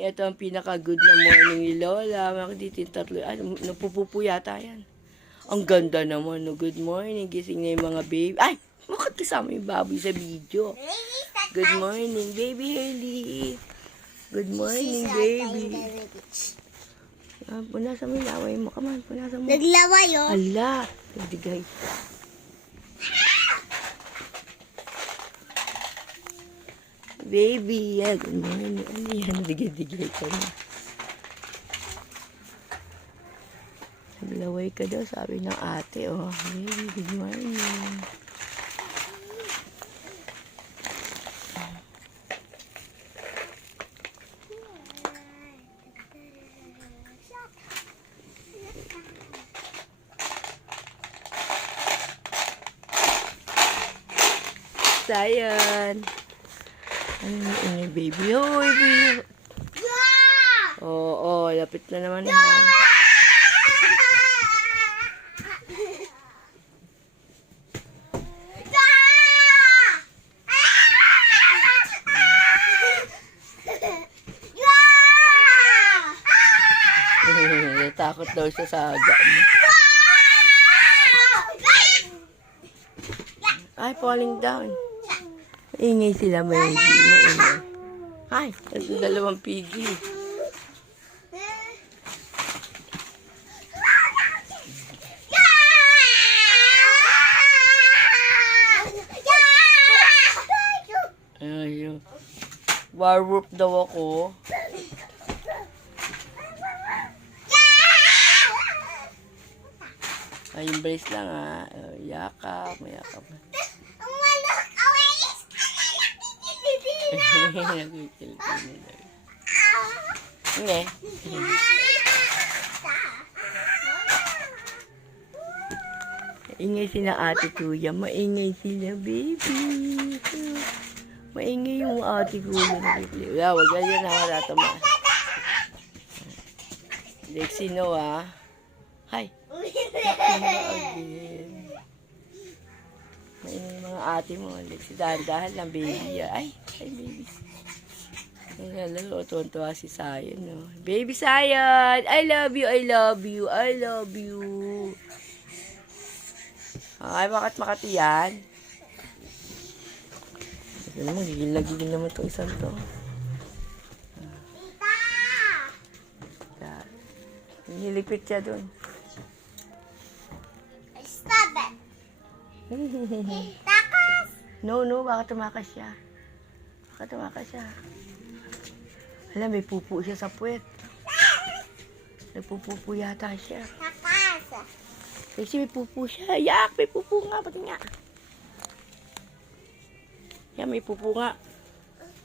morning. Ito ang pinaka-good na morning ni Lola. Mga dito yung tatlo. Napupupo yata yan. Ang ganda naman. No? Good morning. Gising na yung mga baby. Ay! Bakit kasama yung baboy sa video? Good morning, baby Haley. Good morning, baby. Punasan mo yung laway mo. Come on, punasan mo. Naglaway, oh. Hala! Nagdigay. Baby, yan. Good morning. Ano yan? Digay-digay ka na. Naglaway ka daw, sabi ng ate, oh. Baby, good morning. Sayan. Ano yung baby? Oh, baby. Oo, lapit na naman. Takot daw siya sa aga. Ay, falling down. Maingay sila, maingay. Ay, dalawang pigi. Ayun. Werewolf daw ako. Ay, yung brace lang ha. Yakap, mayakap. Okay. Maingay sila ate kuya. Maingay sila, baby. Maingay yung ate kuya. Wag ganyan na wala tama. Lexi Noah. Hi. Again. Maingay yung mga ate mo. Lexi, dahan-dahan lang, baby. Ay, baby. Ay, lalo, tuwan-tuwa si Sayan, no? Baby Sayan! I love you, I love you, I love you. Ay, bakit makati yan? Ito naman, gigil naman itong isang to. Nilipit siya dun. Stop it! Takas! No, baka tumakas siya. Baka tumakas siya. Alam, may pupo siya sa puwet. Nagpupupo yata siya. Takas! Kasi may pupo siya. Yak, may pupo nga. Pati nga. Yan, may pupo nga.